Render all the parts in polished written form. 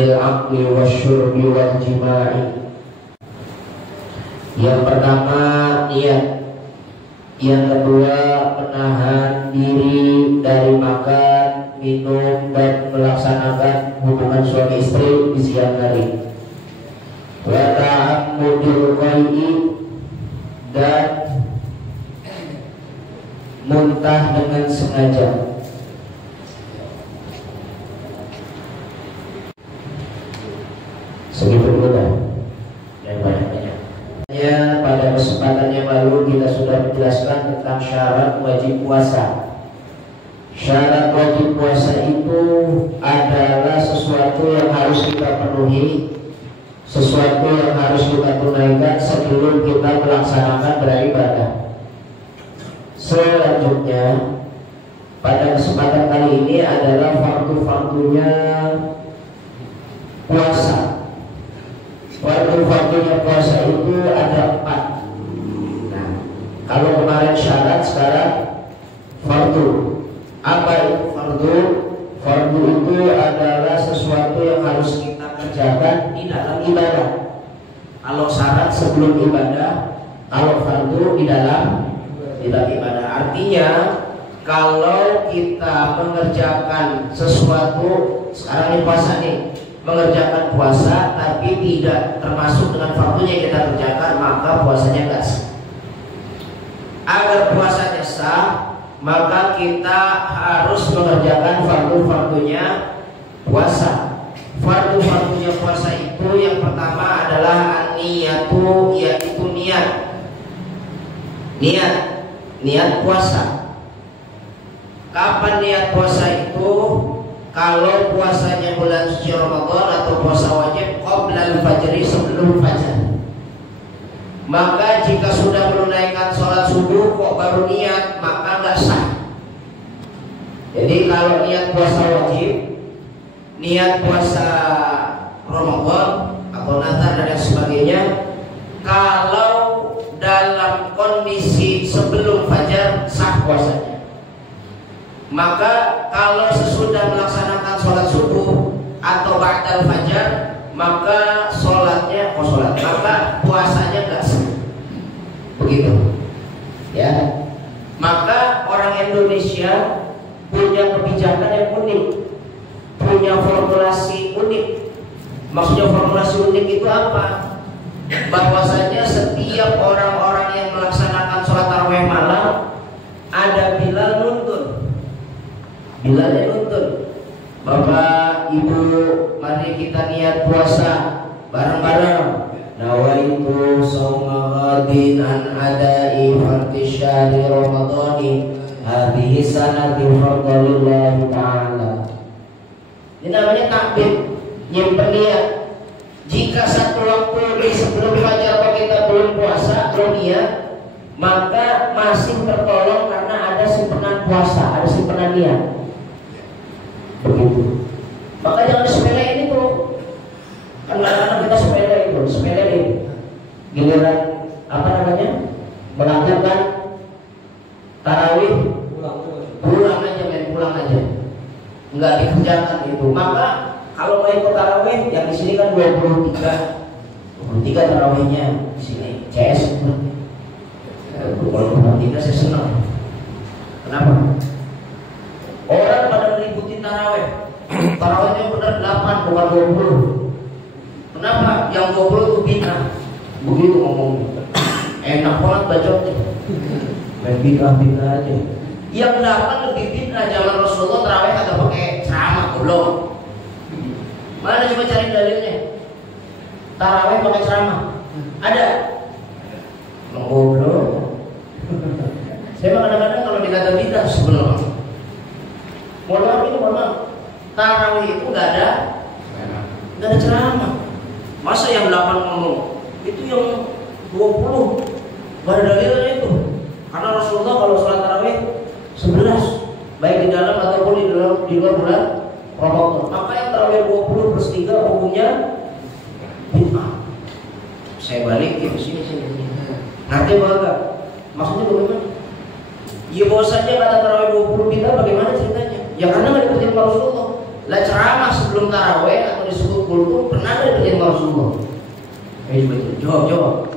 anil akli wasyurbi wal jima'i. Yang pertama niat, yang kedua menahan diri dari makan, minum, dan melaksanakan hubungan suami istri di siang hari. Wa ta'ammudul qai'i, dan muntah dengan sengaja. Segitu dulu dah. Yang banyak-banyak. Pada kesempatan yang lalu kita sudah menjelaskan tentang syarat wajib puasa. Syarat wajib puasa itu adalah sesuatu yang harus kita penuhi, sesuatu yang harus kita tunaikan sebelum kita melaksanakan beribadah. Selanjutnya, pada kesempatan kali ini adalah fardu-fardunya puasa. Fardu-fardunya puasa itu ada 4. Nah, kalau kemarin syarat, sekarang fardu. Apa itu fardu? Fardu itu adalah sesuatu yang harus kita kerjakan di dalam ibadah. Kalau syarat sebelum ibadah, kalau fardu di dalam ibadah. Artinya kalau kita mengerjakan sesuatu, sekarang ini puasa nih, mengerjakan puasa tapi tidak termasuk dengan fardunya yang kita kerjakan, maka puasanya nggak sah. Agar puasanya sah, maka kita harus mengerjakan fardu-fardunya puasa. Fardu-fardunya puasa itu yang pertama adalah niyatu, yaitu niat puasa. Kapan niat puasa itu? Kalau puasanya bulan suci Ramadan atau puasa wajib qoblal fajri, sebelum fajar. Maka jika sudah menunaikan sholat subuh kok baru niat, maka nggak sah. Jadi kalau niat puasa wajib, niat puasa Ramadan atau nazar dan sebagainya, kalau dalam kondisi sebelum fajar sah puasanya. Maka kalau sesudah melaksanakan sholat subuh atau ba'dal fajar, maka maka puasanya nggak sah. Begitu, ya. Maka orang Indonesia punya kebijakan yang unik, punya formulasi unik. Maksudnya formulasi unik itu apa? Bahwasanya setiap orang-orang yang melaksanakan sholat tarawih malam ada Bilal nuntun. Bilalnya nuntun, Bapak Ibu, mari kita niat puasa bareng-bareng. Nawaitu shauma ghadin an adai fardhi syahri ramadhani hadhihi sanati fardhillahi ta'ala. Ini namanya takbir, nyimpen niat. Jika satu waktu di sebelum fajar kalau kita belum puasa, belum niat, maka masih tertolong karena ada simpenan puasa, ada simpenan niat. Begitu. Maka jangan disepelein itu. Kadang-kadang kita sepelein. Giliran melakukan tarawih, pulang aja. Enggak dikerjakan itu. Maka kalau mau ikut tarawih, yang di sini kan 23 tarawihnya di sini. CS. Kalau 23 saya senang. Kenapa? Orang pada meliputi tarawih. Tarawihnya benar 8 bukan 20. Kenapa? Yang 20 itu bid'ah. Begitu ngomongnya. Enak banget bacotnya. Main bid'ah aja. Yang 8 lebih bid'ah. Zaman Rasulullah tarawih kagak pakai ceramah, belum. Mana coba cari dalilnya? Tarawih pakai ceramah. Ada? Ngobrol. Saya kadang-kadang kalau dikata bid'ah sebelum. Mohon maaf, tarawih itu nggak ada ceramah. Masa yang 8 ngomong, itu yang 20 nggak ada dalilnya itu. Karena Rasulullah kalau sholat tarawih 11, baik di dalam ataupun di luar bulan Ramadan. Maka yang tarawih 20/3 hukumnya bid'ah. Saya balikin sini. Nanti enggak? Maksudnya bagaimana? Ya bahwasanya kata tarawih 20 bid'ah, bagaimana ceritanya? Ya karena nggak diikutin Rasulullah. Lah ceramah sebelum tarawih atau disebut kultum pernah ada terjadi Rasulullah? Jawab.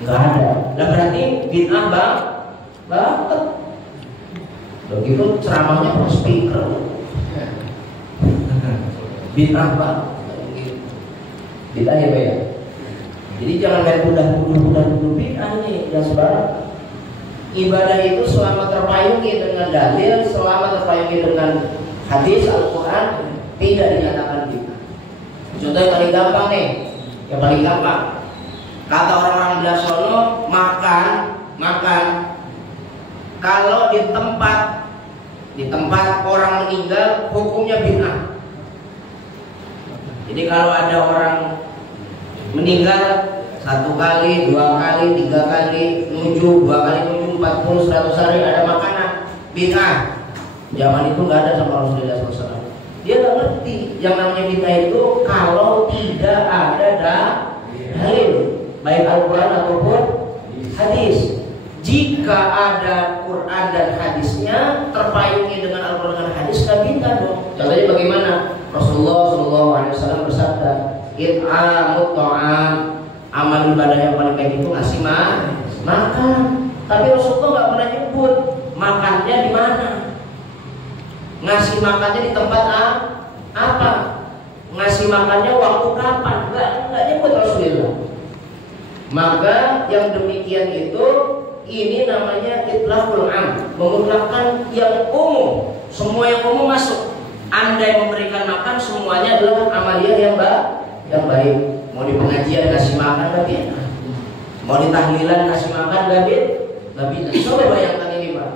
Nggak ada. Nah berarti bid'ah banget. Begitu ceramahnya per speaker. Bid'ah banget. Bid'ah ya Pak ya. Jadi jangan main mudah bid'ah nih yang sebarang. Ibadah itu selama terpayungi dengan dalil, selama terpayungi dengan hadis Al-Quran, tidak dinyatakan bid'ah. Contoh yang paling gampang nih, yang paling gampang. Kata orang-orang belah sono, makan. Kalau di tempat orang meninggal, hukumnya bid'ah. Jadi kalau ada orang meninggal 1 kali, 2 kali, 3 kali nuju, 2 kali nuju, 40, 100 hari ada makanan, bid'ah. Zaman itu nggak ada sama Rasulullah SAW. Dia nggak ngerti yang namanya bid'ah itu kalau tidak ada dalil, baik Al-Quran ataupun hadis. Jika ada Quran dan hadisnya terpayungi dengan Al-Quran dan hadis, nggak bid'ah dong. Contohnya bagaimana? Rasulullah SAW bersabda, "It'amut ta'am." Amal ibadah yang paling baik itu ngasih makan. Tapi Rasulullah nggak pernah nyebut makannya di mana. Ngasih makannya di tempat apa? Ngasih makannya waktu kapan? Nggak nyebut Rasulullah. Maka yang demikian itu ini namanya itlaqul am, memutlakkan yang umum. Semua yang umum masuk. Andai memberikan makan semuanya adalah amalia yang baik. Mau di pengajian kasih makan gak bid'ah. Mau di tahlilan kasih makan gak bid'ah. Coba bayangkan ini Pak.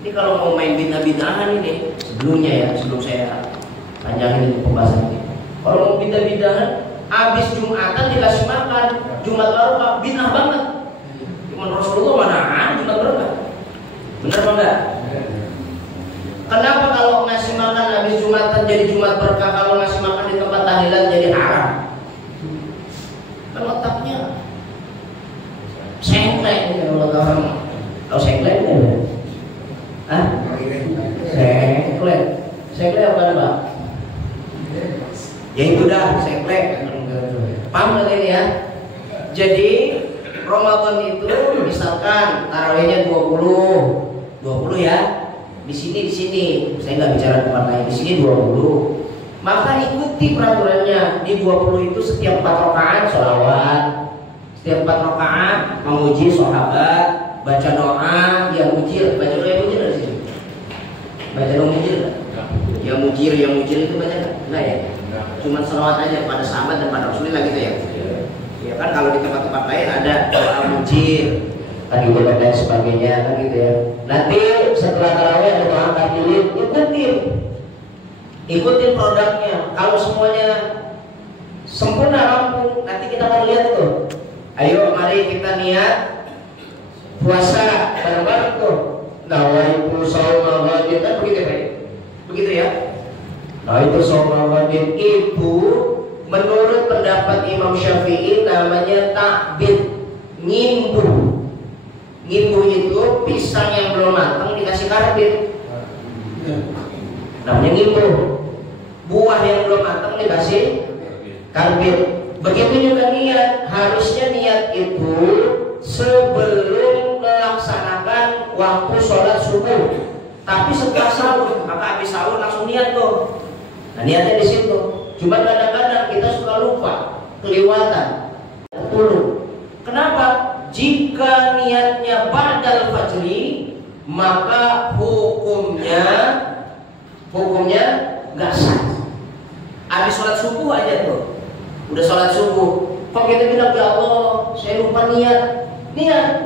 Ini kalau mau main bid'ah-bid'ahan ini sebelum saya panjangin pembahasan ini. Kalau mau bid'ah-bid'ahan, habis Jumatan dikasih makan, Jumat Barokah, bid'ah banget. Cuman Rasulullah mana Jumat Barokah? Bener apa enggak? Kenapa kalau ngasih makan habis Jumatan jadi Jumat Berkah, kalau ngasih makan di tempat tahlilan jadi haram? Kan otaknya sengklek ini kalau tahu sengklek ini ya? Hah? Sengklek apa Pak? Ya itu dah sengklek. Paham nggak ini ya? Jadi Ramadan itu misalkan tarawihnya 20 ya. Di sini saya nggak bicara tempat lain, di sini 20. Maka ikuti peraturannya. Di 20 itu setiap 4 rakaat sholawat, setiap 4 rakaat memuji sahabat, baca doa yang mujir. Baca doa yang mujir di sini. Baca doa mujir nggak? Yang mujir itu baca nggak ya? Cuma sholawat aja pada sahabat dan pada Rasulullah gitu ya. Ya kan kalau di tempat-tempat lain ada doa mujir, tadi dan sebagainya kan gitu ya. Nanti setelah tarawih ada doa tahlilan, ikutin produknya. Kalau semuanya sempurna rampung, nanti kita akan lihat tuh. Ayo mari kita niat puasa bareng-bareng tuh. Nawaitu shauma ghadin, kan begitu ya. Nawaitu shauma ghadin itu menurut pendapat Imam Syafi'i namanya takbir, ngimbuh. Ngimbuh itu pisang yang belum matang dikasih karbit, namanya ngimbuh. Buah yang belum matang dikasih karbit. Begitu juga niat. Harusnya niat itu sebelum melaksanakan waktu sholat subuh. Tapi setelah sahur, maka habis sahur langsung niat tuh. Nah niatnya di situ. Cuma kadang-kadang kita suka lupa, kelewatan. Kenapa? Jika niatnya ba'dal fajri, maka hukumnya nggak sah. Habis sholat subuh aja tuh, udah sholat subuh, kok kita bilang ya Allah, saya lupa niat,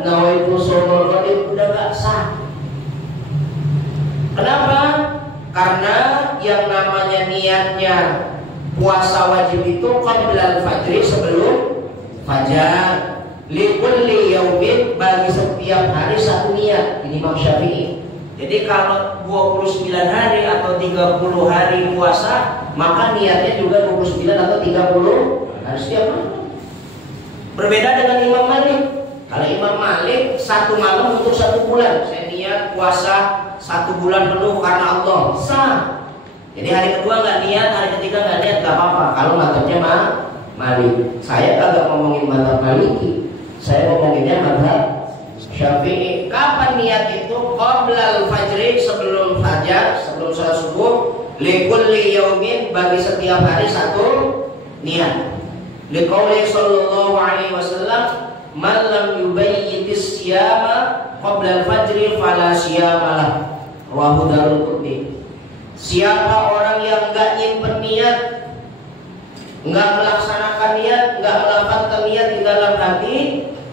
nawaitu shauma ghadin, udah nggak sah. Kenapa? Karena yang namanya niatnya puasa wajib itu qablal fajri, sebelum fajar. Likulli yaumin, bagi setiap hari satu niat. Ini Imam Syafi'i. Jadi kalau 29 hari atau 30 hari puasa, maka niatnya juga 29 atau 30 hari setiap hari. Berbeda dengan Imam Malik. Kalau Imam Malik satu malam untuk 1 bulan. Saya niat puasa 1 bulan penuh karena Allah. Sah. Jadi hari kedua nggak niat, hari ketiga nggak niat, nggak apa-apa. Kalau mazhabnya Malik. Saya agak ngomongin mazhab Maliki. Saya ngomonginnya mazhab Syafi'i. Kapan niat itu? Qoblal fajri, sebelum fajar, sebelum sholat subuh. Likulli yaumin, bagi setiap hari satu niat. Liqauli sallallahu alaihi wasallam, man lam yubayyitis siyama qoblal fajri fala siyamalah. Rawahu Daruqutni. Siapa orang yang enggak nyimpen niat, enggak melaksanakan niat, enggak melafazkan niat di dalam hati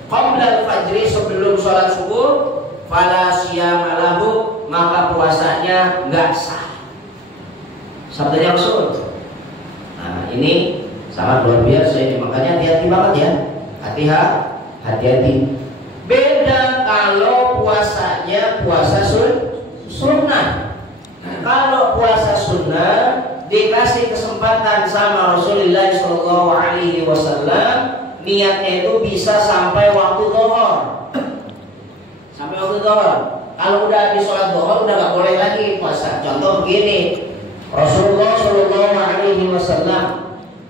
qoblal fajri, sebelum sholat subuh, fala siyamalahu, maka puasanya enggak sah. Sabdanya Rasul. Nah, ini sangat luar biasa ini, makanya hati-hati banget ya. Hati-hati. Beda kalau puasanya puasa sunnah. Kalau puasa sunnah dikasih kesempatan sama Rasulullah SAW, niatnya itu bisa sampai waktu zuhur. Sampai waktu zuhur. Kalau udah habis sholat zuhur udah nggak boleh lagi puasa. Contoh begini, Rasulullah SAW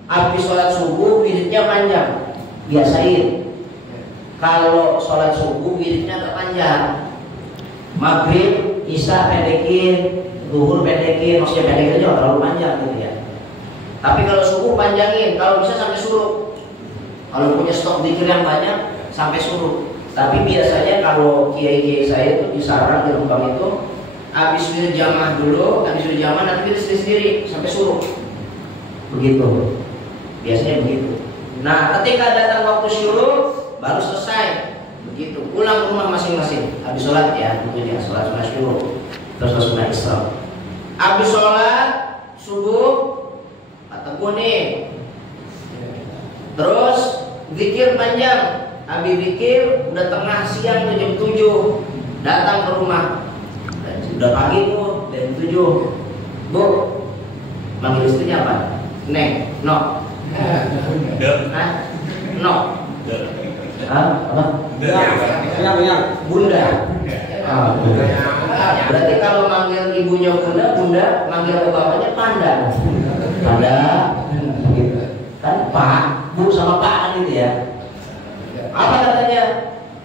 habis sholat subuh wiridnya panjang, biasain. Kalau sholat subuh wiridnya agak panjang, maghrib, isya pendekin, zuhur pendekin, maksudnya pendekin aja terlalu panjang gitu ya. Tapi kalau subuh panjangin, kalau bisa sampai suruh. Kalau punya stok zikir yang banyak sampai suruh. Tapi biasanya kalau kiai-kiai saya itu di sarang di Rembang itu habis wirid jamaah dulu, habis wirid jamaah nanti wirid sendiri sampai suruh. Begitu. Biasanya begitu. Nah, ketika datang waktu syuruk baru selesai. Begitu. Pulang ke rumah masing-masing. Habis sholat ya, tentunya sholat sunat syuruk, terus sunat isra. Habis sholat subuh teguh nih. Terus zikir panjang. Habis zikir udah tengah siang jam 7 datang ke rumah. Udah pagi tuh jam 7. Bu, manggil istrinya apa? Neng, no. Hah? No. Hah? Apa? Bunda. Berarti kalau manggil ibunya bunda, manggil bapaknya panda. Panda. Kan Pak, Bu sama Pak gitu ya. Apa katanya?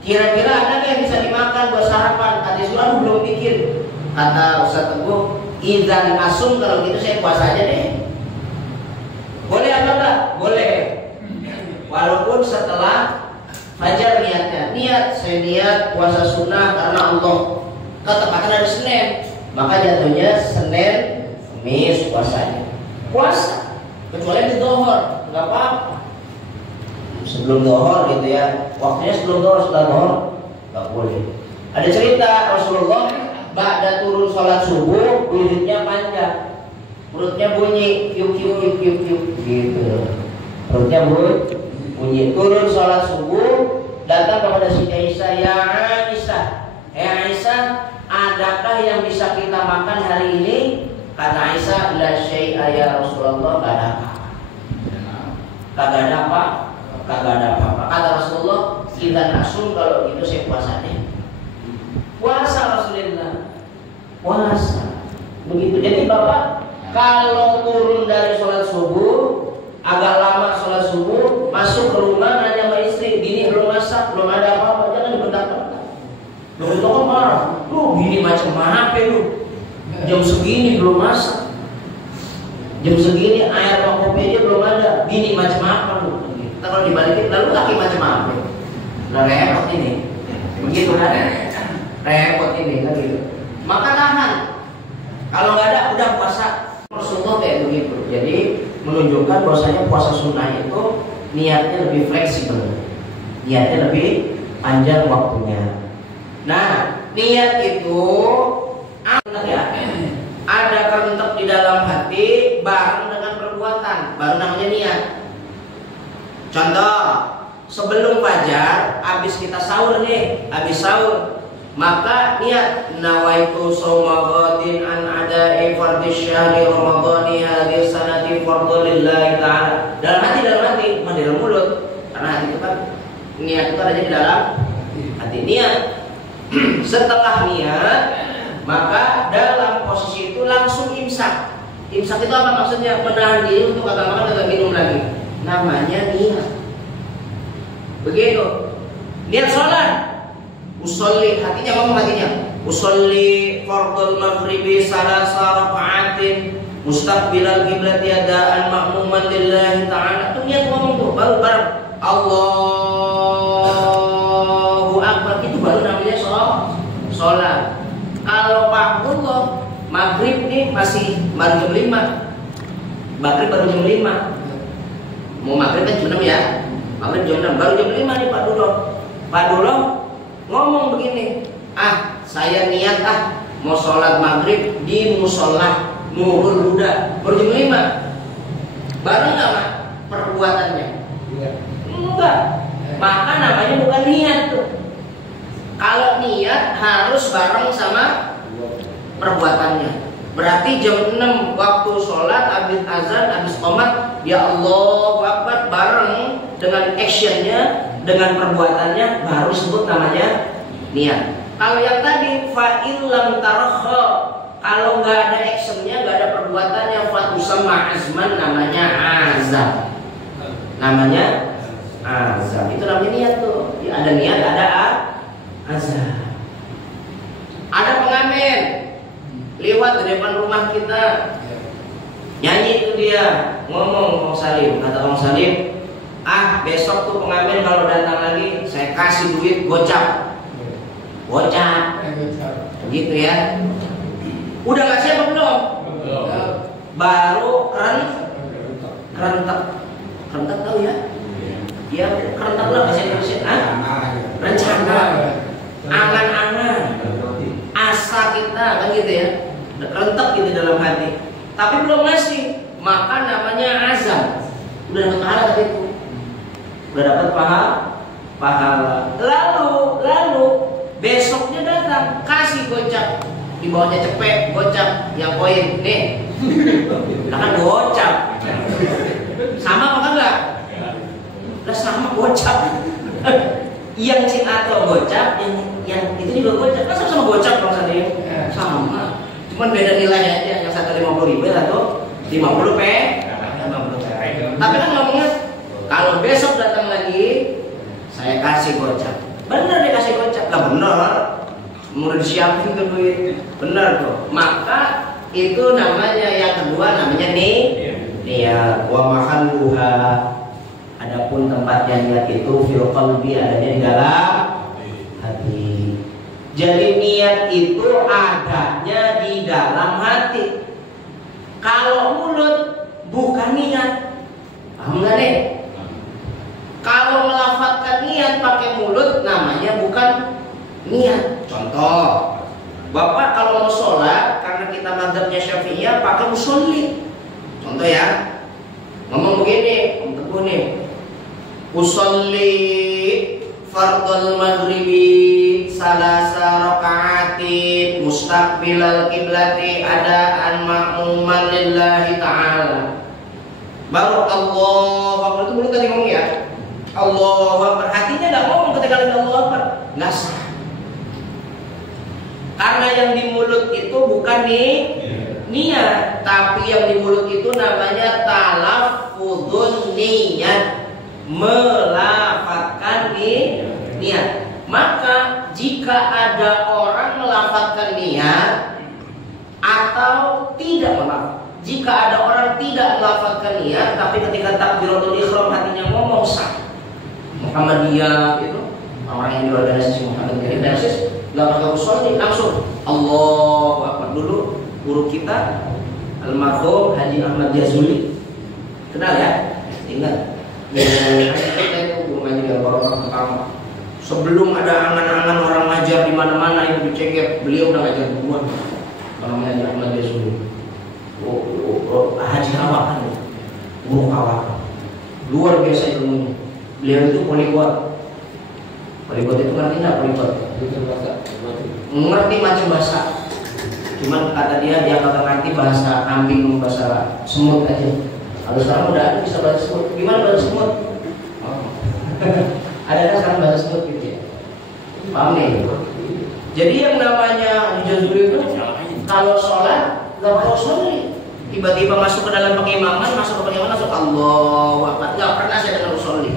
Kira-kira ada nggak yang bisa dimakan buat sarapan? Kata Islam belum pikir. Kata Ustaz Teguh, idzan asum, kalau gitu saya puasa aja deh. Boleh apa enggak? Boleh. Walaupun setelah fajar niatnya. Niat, saya niat puasa sunnah karena Allah. Ketepatan ada Senin, maka jatuhnya Senin, Kamis puasanya. Puasa. Kecuali di zuhur, nggak apa-apa. Sebelum zuhur gitu ya, waktunya sebelum zuhur, setelah zuhur nggak boleh. Ada cerita Rasulullah ba'da turun sholat subuh, wiridnya panjang, perutnya bunyi, yuk gitu. Perutnya bunyi. Turun sholat subuh, datang kepada Siti Aisyah, ya Aisyah, Aisyah, adakah yang bisa kita makan hari ini? Kata Aisyah, la syai'a ya Rasulullah, gak ada apa-apa. Kagak ada apa? Kagak ada apa-apa. Kata Rasulullah, kita nasum, kalau gitu saya puasa deh. Puasa Rasulullah. Puasa. Begitu. Jadi Bapak, kalau turun dari sholat subuh, agak lama sholat subuh, masuk ke rumah nanya sama istri, gini belum masak, belum ada apa-apa, jangan dibentak-bentak. Lu itu kan marah, lu gini macam apa lu? Jam segini belum masak, jam segini air sama kopi aja belum ada, gini macam apa lu? Kita kalau dibalikin, lalu kaki macam apa? Nah, repot ini, begitu kan? Repot ini kan gitu. Maka tahan. Kalau nggak ada, udah puasa. Rasulullah kayak begitu. Jadi menunjukkan bahwasanya puasa sunnah itu niatnya lebih fleksibel, niatnya lebih panjang waktunya. Nah, niat itu ada kerentek di dalam hati bareng dengan perbuatan, baru namanya niat. Contoh, sebelum fajar, habis kita sahur nih, habis sahur, maka niat nawaitu shauma ghadin an ada'i fardhi syahri ramadhani hadhihi sanati fardhu lillahi ta'ala. Dalam hati, bukan di dalam mulut. Karena hati itu kan, niat itu ada di dalam hati. Niat. Setelah niat, maka dalam posisi itu langsung imsak. Imsak itu apa maksudnya? Menahan diri untuk agak makan, agak minum lagi. Namanya niat. Begitu. Niat sholat. Usolli, hatinya ngomong hatinya. Usolli fardul maghribi salasa raka'atin mustaqbilal qiblat adaan ma'muman lillahi ta'ala. Itu niat ngomong tuh, baru bareng Allahu Akbar, itu baru namanya sholat. Kalau Pak Abdullah maghrib nih masih baru jam 5. Maghrib baru jam 5. Mau maghrib kan jam 6 ya. Maghrib jam 6, baru jam 5 nih Pak Dulo. Pak Dulo ngomong begini, saya niat mau sholat maghrib di musola Nurul Huda baru jam 5. Baru nggak Pak perbuatannya? Enggak. Maka namanya bukan niat tuh. Kalau niat harus bareng sama perbuatannya. Berarti jam 6 waktu sholat, habis azan, habis qomat, ya Allahu Akbar, bareng dengan actionnya, dengan perbuatannya, baru sebut namanya niat. Kalau yang tadi fa'il lam tarakha, kalau nggak ada actionnya, nggak ada perbuatannya, fatusamma azman, namanya azam. Namanya azam. Itu namanya niat tuh. Ya, ada niat, ada azam. Ada pengamen lewat di depan rumah kita, nyanyi itu dia, ngomong Bang Salim, kata Bang Salim, besok tuh pengamen kalau datang lagi saya kasih duit gocap, begitu ya. Udah nggak siap belum? Baru rentek tahu ya? Ya rentek lah bahasa Indonesia. Rencana, angan-angan, asa kita kan gitu ya, rentek gitu dalam hati. Tapi belum ngasih, maka namanya azam. Udah dapat pahala tadi itu. Udah dapat pahala. Lalu besoknya datang kasih gocap, di bawahnya cepet gocap yang koin nih. Kan gocap. Sama apa enggak? Lah sama gocap. Yang cing atau gocap, yang itu juga gocap. Kan sama gocap Bang Salim. Sama. Cuman beda nilai aja, yang satu 50.000 atau 50 P. Tapi kan ngomongnya kalau besok datang lagi saya kasih gocap. Bener dikasih gocap. Lah bener. Mau disiapin tuh duit. Bener tuh. Maka itu namanya yang kedua namanya niat. Wa mahalluha. Adapun tempatnya niat itu fil qalbi, adanya di dalam hati. Jadi niat itu adanya di dalam hati. Kalau mulut bukan niat. Paham nggak nih? Kalau melafadzkan niat pakai mulut namanya bukan niat. Contoh, Bapak kalau mau sholat karena kita mazhabnya Syafi'iyah pakai musolli. Contoh ya, ngomong begini, Om Teguh nih, usolli fardul maghribi salasa raka'atin mustaqbilal qiblati adaan ma'muman lillahi ta'ala. Baru Allahu Akbar, itu mulut tadi ngomong ya, Allahu Akbar, hatinya nggak ngomong ketika lagi Allahu Akbar, nggak sah. Karena yang di mulut itu bukan niat, tapi yang di mulut itu namanya talaffuzun niat, melafadzkan niat. Maka jika ada orang melafadzkan niat atau tidak melafadzkan, jika ada orang tidak melafadzkan niat tapi ketika takbiratul ihram hatinya ngomong sah. Muhammadiyah itu orang yang di organisasi Muhammadiyah nggak pakai usul langsung Allahu Akbar. Dulu guru kita almarhum Haji Ahmad Jazuli, kenal ya? Ingat? Kita itu guru ngaji di Al-Barokah pertama. Sebelum ada angan-angan orang ngajar di mana-mana itu dicegep, beliau udah ngajar duluan. Kalau Haji Ahmad Jazuli, Haji Kawakan, guru Kawakan, luar biasa ilmunya. Beliau itu poliglot. Poliglot itu ngerti nggak poliglot? Ngerti macam bahasa. Cuman kata dia kagak ngerti bahasa kambing, bahasa semut aja. Kalau sekarang udah ada bisa bahasa semut. Gimana bahasa semut? Ada kan sekarang bahasa semut gitu ya? Paham nih? Jadi yang namanya Jazuli itu kalau sholat nggak perlu sholat, tiba-tiba masuk ke dalam pengimaman, masuk ke pengimaman langsung Allahu Akbar. Nggak pernah saya dengar usolli.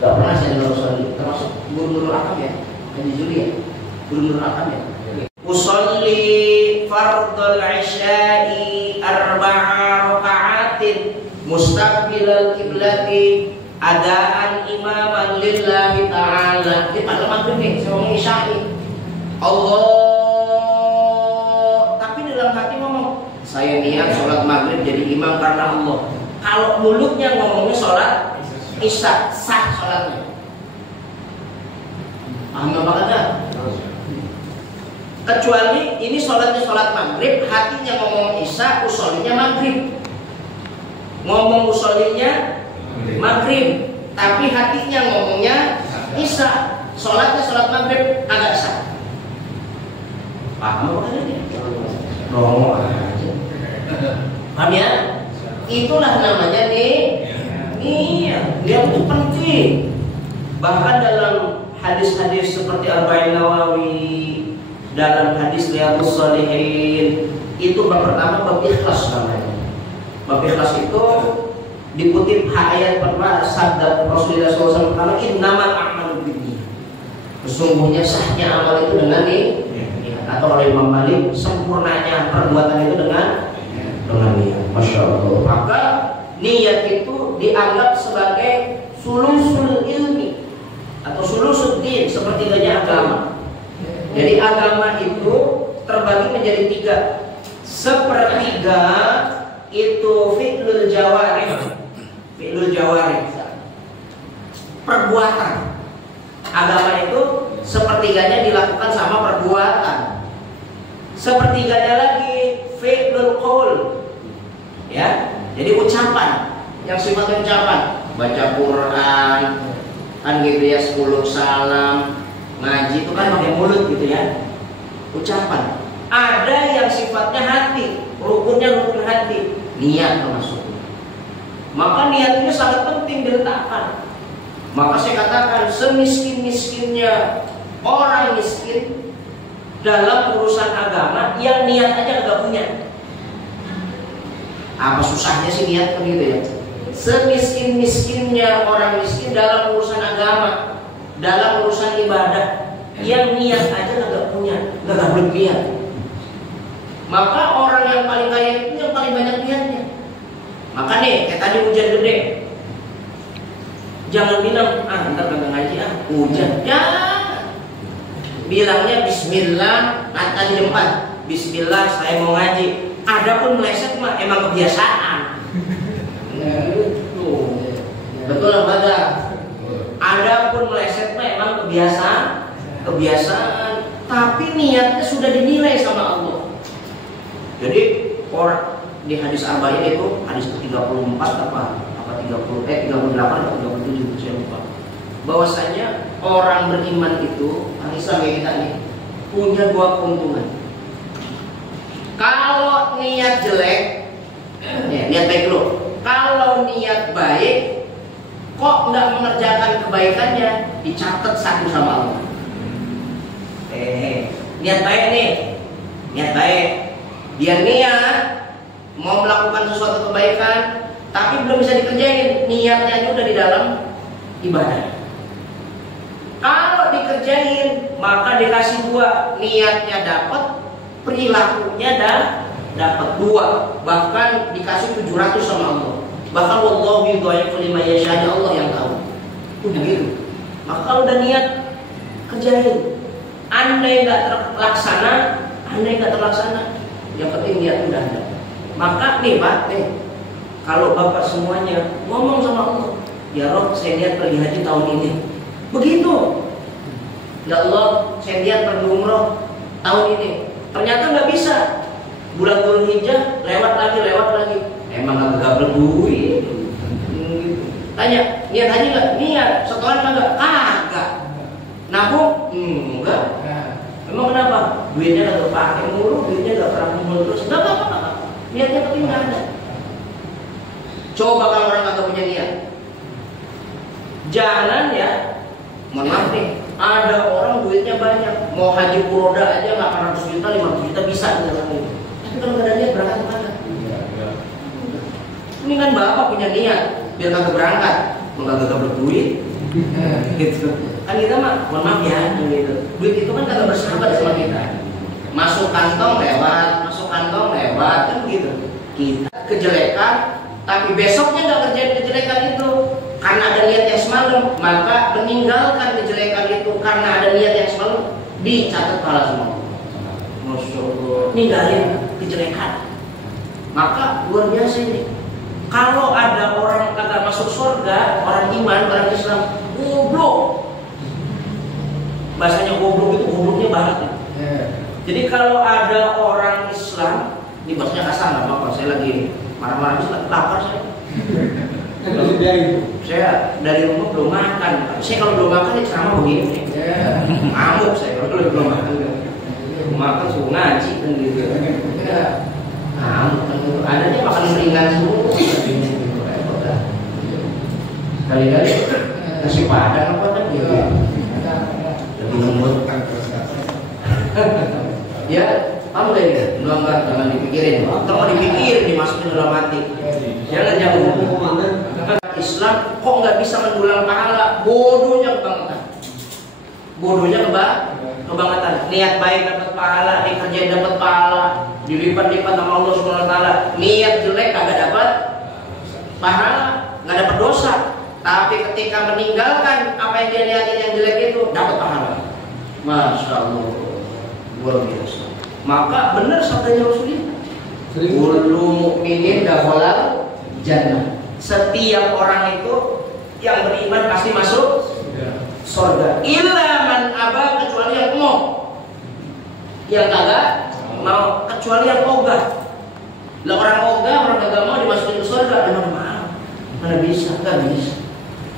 Nggak pernah saya dengar usolli. Termasuk guru-guru akam ya, Haji Juli ya, guru-guru akam ya. Usolli fardul isya'i arba'a raka'atin mustaqbilal kiblati adaan imaman lillahi ta'ala. Ini pada maghrib nih, saya ngomong isya'i. Allah, tapi dalam hati ngomong saya niat sholat maghrib jadi imam karena Allah. Kalau mulutnya ngomongnya sholat isya, sah sholatnya. Paham apa kata? Kecuali ini sholatnya sholat maghrib, hatinya ngomong isya, usollinya maghrib. Ngomong usollinya maghrib, tapi hatinya ngomongnya isya, sholatnya sholat maghrib agak sah. Paham apa ini? Romo aja. Paham ya? Itulah namanya nih. Iya, dia itu penting. Bahkan dalam hadis-hadis seperti Arba'in Nawawi, dalam hadis Riyadhus Shalihin, itu bab pertama bab ikhlas namanya. Bab ikhlas itu dikutip ayat pertama sabda Rasulullah SAW, kalau innamal a'malu binniyat. Sesungguhnya sahnya amal itu dengan nih, atau oleh Imam Malik, sempurnanya perbuatan itu dengan niat. Masya Allah. Maka niat itu dianggap sebagai sulusul ilmi atau sulusul din, sepertiganya agama. Jadi agama itu terbagi menjadi 3. Sepertiga itu fi'lul jawarih. Fi'lul jawarih, perbuatan. Agama itu sepertiganya dilakukan sama perbuatan. Sepertiganya lagi fi'lul qaul, ya, jadi ucapan yang sifatnya ucapan, baca Quran kan gitu ya, 10 salam, ngaji itu kan pakai mulut gitu ya, ucapan. Ada yang sifatnya hati, rukunnya rukun hati, niat termasuk. Maka niat ini sangat penting diletakkan. Maka saya katakan semiskin-miskinnya orang miskin dalam urusan agama yang niat aja nggak punya. Apa susahnya sih niat begitu ya? Semiskin-miskinnya orang miskin dalam urusan agama, dalam urusan ibadah, yang niat aja nggak punya, nggak berniat. Maka orang yang paling kaya itu yang paling banyak niatnya. Maka nih, kayak tadi hujan gede, jangan bilang ntar kagak ngaji hujan. Jangan. Bilangnya Bismillah, kata di depan Bismillah saya mau ngaji. Adapun meleset mah emang kebiasaan. Betul apa? Adapun meleset mah emang kebiasaan. Tapi niatnya sudah dinilai sama Allah. Jadi orang di hadis Arba'in itu hadis ke-34 apa 38 atau 37 saya lupa. Bahwasanya orang beriman itu, orang Islam kayak kita nih, punya 2 keuntungan. Kalau niat jelek, ya, niat baik dulu. Kalau niat baik, kok nggak mengerjakan kebaikannya, dicatat 1 sama Allah. Niat baik nih, niat baik. Dia niat mau melakukan sesuatu kebaikan, tapi belum bisa dikerjain, niatnya aja udah di dalam ibadah. Kalau dikerjain, maka dikasih 2, niatnya dapat, perilakunya dapat 2, bahkan dikasih 700 sama Allah. Bahkan wallahu yudha'ifu liman yasha, Allah yang tahu. Itu begitu. Maka kalau udah niat, kerjain. Andai nggak terlaksana, yang penting niat udah ada. Maka nih Pak, kalau Bapak semuanya ngomong sama Allah, ya Rob, saya niat pergi haji tahun ini. Begitu. Ya Allah, saya niat pergi umroh tahun ini. Ternyata nggak bisa. Bulan Dzulhijjah lewat lagi. Emang agak berduit. Tanya, niat haji nggak? Niat. Setoran nggak? Kagak. Nabung? Enggak. Emang kenapa? Duitnya nggak terpakai mulu, duitnya nggak pernah kumpul terus. Nggak apa-apa. Niatnya penting nggak ada. Coba kalau orang kagak punya niat, jangan ya. Mohon maaf nih, ada orang duitnya banyak, mau haji furoda aja 800 juta, 500 juta bisa jalan ini. Tapi kalau nggak ada niat berangkat kemana? Ini kan bapak punya niat biar kagak berangkat, kagak berduit, gitu. Kan kita mah, mohon maaf ya, gitu. Duit itu kan kagak bersahabat sama kita. Masuk kantong lewat, kan begitu. Kita kejelekan, tapi besoknya nggak kerjain kejelekan itu karena ada niat yang semalam, maka meninggalkan kejelekan itu karena ada niat yang semalam dicatat pahala semua. Masya Allah, ninggalin kejelekan. Maka luar biasa ini. Kalau ada orang kata masuk surga, orang iman, orang Islam, goblok. Bahasanya goblok itu gobloknya banget ya. Jadi kalau ada orang Islam, ini bahasanya kasar nggak apa-apa. Saya lagi marah-marah, saya lapar saya. Saya dari rumah belum makan. Saya kalau belum makan ya ceramah begini. Ngamuk saya kalau belum makan. Makan suruh ngaji kan gitu. Ngamuk kan gitu. Adanya makan ringan semua. Kali-kali nasi padang apa kan gitu. Lebih lembut. Ya, kamu kayak gitu. Jangan dipikirin. Kalau dipikirin dimasukin dalam hati. Jangan Islam kok nggak bisa mendulang pahala? Bodohnya kebangetan. Bodohnya kebangetan. Niat baik dapat pahala, kerjain dapat pahala, dilipat-lipat sama Allah Subhanahu wa taala. Niat jelek kagak dapat pahala, nggak dapat dosa. Tapi ketika meninggalkan apa yang dia niatin yang jelek itu dapat pahala. Masya Allah, luar biasa. Maka benar sabdanya Rasulullah. Kullu mu'minin dakhala jannah. Setiap orang itu yang beriman pasti masuk surga. Illa man aba, kecuali yang mau. Yang kagak mau, kecuali yang ogah. Lah orang ogah, orang kagak mau dimasukin ke surga, mana bisa, kan bisa.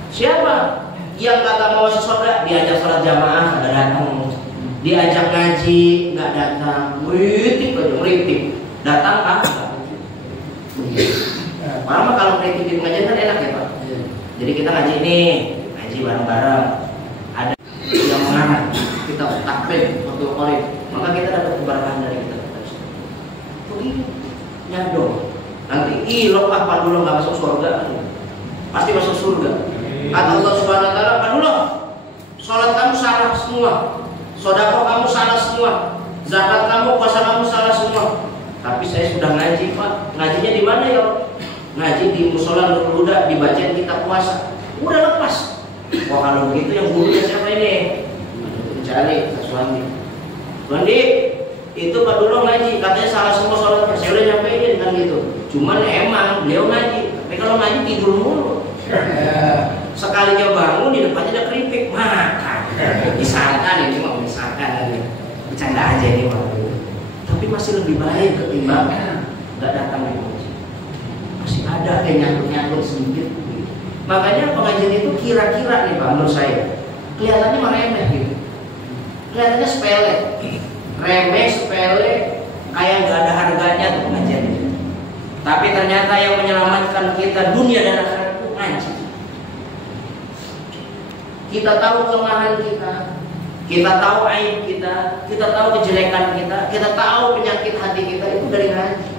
Siapa yang kagak mau masuk surga? Diajak sholat jamaah kagak datang, diajak ngaji nggak datang, ngeritik, datang kagak. Malah kalau ngeritik di pengajian kan enak ya Pak. Jadi kita ngaji ini, ngaji bareng-bareng. Ada yang mengarang, kita takbir waktu qorib, maka kita dapat keberkahan dari kita. Begitu, nyadong. Nanti lokah Pak dulu nggak masuk surga, pasti masuk surga. Kata Allah Subhanahu wa taala, "Padullah, sholat kamu salah semua, sedekah kamu salah semua, zakat kamu, puasa kamu salah semua. Tapi saya sudah ngaji, Pak. Ngajinya di mana ya? Ngaji di musola Nurul Huda, dibacain kitab puasa. Udah lepas. Wah kalau begitu yang gurunya siapa ini? Cari suami. Suami, itu Padullah ngaji, katanya salah semua sholatnya. Saya udah nyampein kan gitu. Cuman emang beliau ngaji, tapi kalau ngaji tidur mulu. Sekalinya bangun di depannya ada keripik, makan. Misalkan ini mau misalkan, bercanda aja ini mau. Tapi masih lebih baik ketimbang nggak datang di masjid. Masih ada kayak nyangkut sedikit. Makanya pengajian itu kira-kira nih Pak, menurut saya kelihatannya meremeh gitu. Kelihatannya sepele, remeh, sepele, kayak nggak ada harganya tuh pengajian itu. Tapi ternyata yang menyelamatkan kita dunia dan akhirat itu ngaji. Kita tahu kelemahan kita tahu aib kita tahu kejelekan kita tahu penyakit hati kita itu dari ngaji.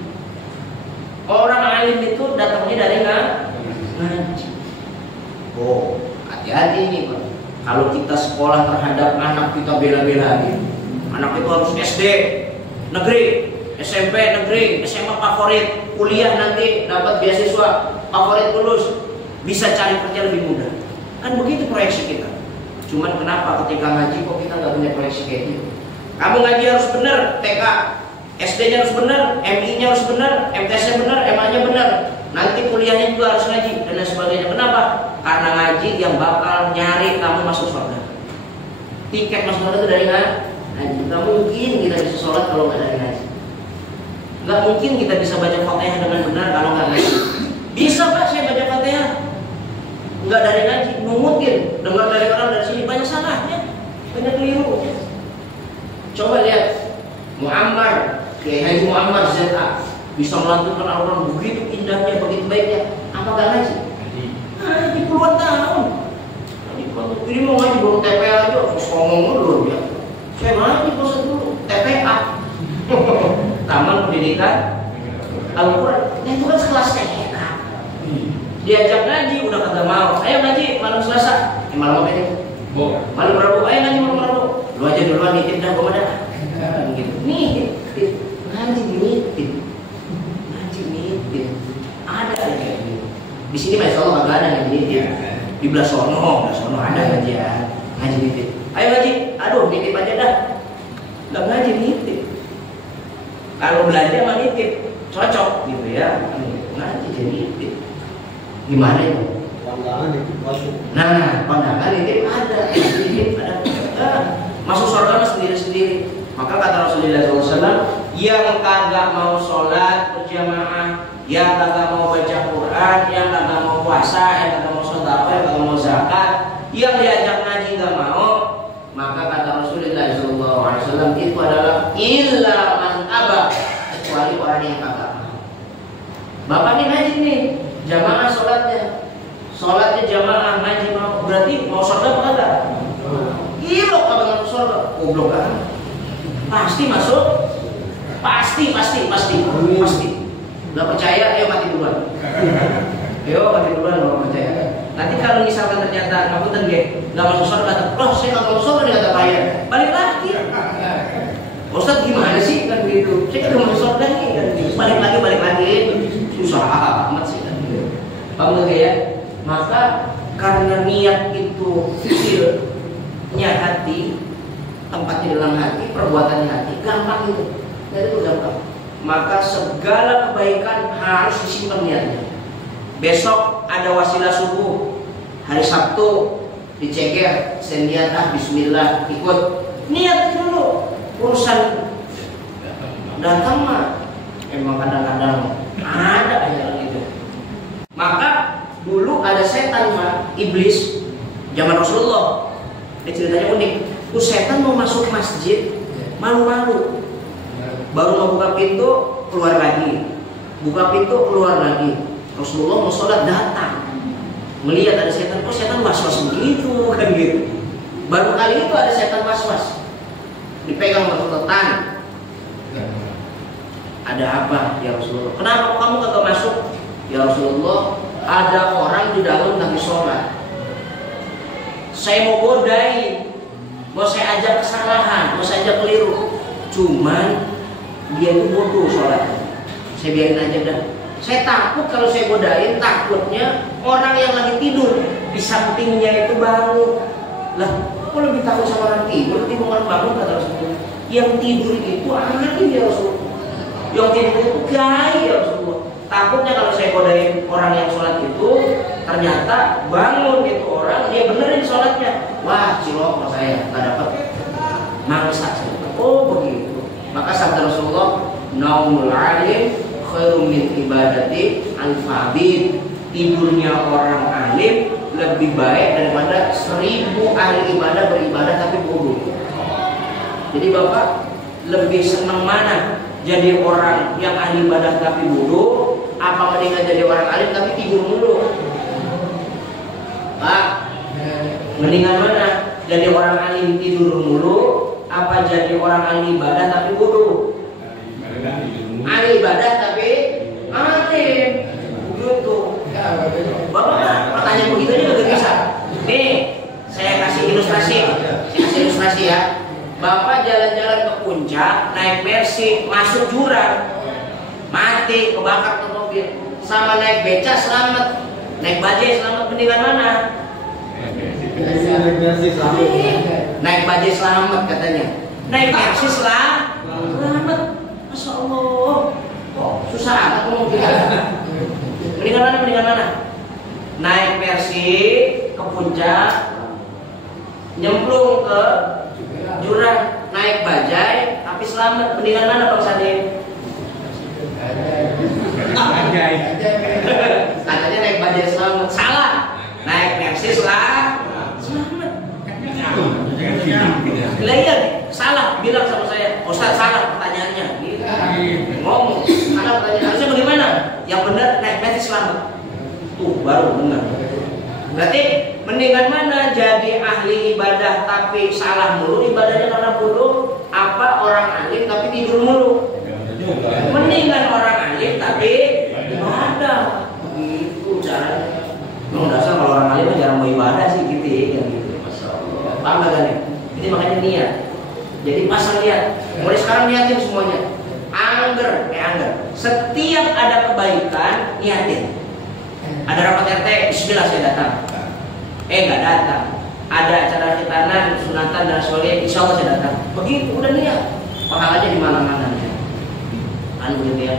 Orang alim itu datangnya dari ngaji. Oh, hati-hati nih Pak. Kalau kita sekolah terhadap anak kita bela-belain, anak itu harus SD negeri, SMP negeri, SMA favorit, kuliah nanti dapat beasiswa favorit lulus, bisa cari kerja lebih mudah. Kan begitu proyeksi kita. Cuman kenapa ketika ngaji kok kita nggak punya proyeksi kayak gitu? Kamu ngaji harus benar, TK, SD-nya harus benar, MI-nya harus benar, MTS-nya benar, MA-nya benar. Nanti kuliahnya juga harus ngaji dan lain sebagainya. Kenapa? Karena ngaji yang bakal nyari kamu masuk surga. Tiket masuk surga itu dari ngaji. Gak mungkin kita bisa sholat kalau nggak dari ngaji. Gak mungkin kita bisa baca Fatihah dengan benar kalau nggak ngaji. Bisa Pak saya baca Fatihah nggak dari ngaji, nungutin, dengar dari orang dari sini, banyak salahnya, banyak keliru. Coba lihat Muammar, Kiai Haji Muammar ZA bisa melantunkan Al-Quran begitu indahnya, begitu baiknya. Apa gak ngaji? Ngaji puluhan tahun. Ini mau ngaji baru TPA aja, ngomong dulu ya. Saya ngaji proses dulu, TPA, Taman Pendidikan Al-Quran. Nah itu kan sekelas TK. Diajak ngaji udah kagak mau. Ayo ngaji malam Selasa. Malam apa ini? Malam Rabu. Ayo ngaji malam Rabu. Lu aja duluan nitip dah gua dah. Gitu. Nih, ngaji nitip. Ngaji nitip. Ada aja gitu. Di sini Masya Allah kagak ada ngaji nitip. Di belah sono ada ngaji ya. Ngaji nitip. Ayo ngaji. Aduh, nitip aja dah. Enggak ngaji nitip. Kalau belanja mah nitip. Cocok gitu ya. Ngaji jadi nitip. Gimana itu? Pandangan itu masuk. Nah, pandangan itu ada, masuk surga mas sendiri-sendiri. Maka kata Rasulullah SAW, yang kagak mau sholat berjamaah, yang kagak mau baca Quran, yang kagak mau puasa, yang kagak mau sedekah, yang kagak mau zakat, yang diajak ngaji nggak mau, maka kata Rasulullah SAW itu adalah illa man aba, kecuali orang yang kagak mau. Bapak ini ngaji nih. Jamaah sholatnya jamaah ngaji mau, berarti mau surga apa kagak? Iya loh kalau masuk surga, goblok kan? Pasti masuk, pasti. Gak percaya, ayo mati duluan. Ayo mati duluan kalau percaya. Nanti kalau misalkan ternyata ngapunten nggak masuk surga, kata, saya nggak masuk surga dia kata kaya, balik lagi. Ustaz gimana sih kan gitu? Saya udah masuk surga nih kan, balik lagi, susah amat sih. Paham gak ya? Maka karena niat itu fiilnya hati, tempatnya dalam hati, perbuatannya hati, gampang itu. Jadi itu gampang. Maka segala kebaikan harus disimpan niatnya. Besok ada wasilah subuh, hari Sabtu diceker, saya niat bismillah ikut. Niat dulu. Urusan datang mah emang kadang-kadang ada aja gitu. Maka dulu ada setan Pak, iblis zaman Rasulullah. Ini ceritanya unik. Setan mau masuk masjid, malu-malu. Baru mau buka pintu, keluar lagi. Buka pintu, keluar lagi. Rasulullah mau sholat datang. Melihat ada setan, kok setan was-was begitu kan gitu. Baru kali itu ada setan was-was. Dipegang Rasulullah. Ada apa ya Rasulullah? Kenapa kamu kagak masuk? Ya Rasulullah, ada orang di dalam lagi sholat. Saya mau godain, mau saya ajak kesalahan, mau saya ajak keliru. Cuman dia itu bodoh sholat. Saya biarin aja dah. Saya takut kalau saya godain, takutnya orang yang lagi tidur di sampingnya itu bangun. Lah, kok lebih takut sama orang tidur ketimbang bangun kata Rasulullah. Yang tidur itu alim ya Rasulullah. Yang tidur itu gay ya Rasulullah. Takutnya kalau saya godain orang yang sholat itu, ternyata bangun itu orang, dia benerin sholatnya. Wah, cilok saya nggak dapat mangsa. Oh begitu. Maka sabda Rasulullah, naumul alim khairum min ibadati al-fabid. Tidurnya orang alim lebih baik daripada 1000 ahli ibadah beribadah tapi bodoh. Jadi Bapak lebih senang mana? Jadi orang yang ahli ibadah tapi bodoh, apa mendingan jadi orang alim tapi tidur mulu? Pak, mendingan mana? Jadi orang alim tidur mulu, apa jadi orang ahli ibadah tapi bodoh? Ahli ibadah tapi alim, gitu. Bapak pertanyaan begitu aja nggak bisa. Nih, saya kasih ilustrasi ya. Bapak jalan-jalan ke puncak, naik Mercy, masuk jurang, mati, kebakar ke mobil. Sama naik beca selamat, naik bajai selamat, mendingan mana? Naik Mercy selamat. Naik bajai selamat katanya. Naik Mercy selamat. Masya Allah, kok susah amat ngomong gitu. Mendingan mana? Naik Mercy ke puncak, nyemplung ke jurang, naik bajai tapi selamat, mendingan mana Bang Sadim? Katanya naik bajai selamat, salah. Naik Mercy selamat. Lah iya, salah, bilang sama saya, Ustaz salah pertanyaannya. Gitu. Ngomong, salah pertanyaan. Harusnya bagaimana? Yang benar naik Mercy selamat. Tuh baru benar. Berarti mendingan mana jadi ahli ibadah tapi salah mulu ibadahnya karena bodoh, apa orang alim tapi tidur mulu? Mendingan orang alim tapi ibadah. Begitu caranya. niat. Jadi pasang niat. Mulai sekarang niatin semuanya. Angger. Setiap ada kebaikan niatin. Ada rapat RT, bismillah saya datang. Nggak datang. Ada acara khitanan, sunatan dan soleh, insya Allah saya datang. Begitu udah niat. Pahalanya di mana-mana ya. Kan begitu ya.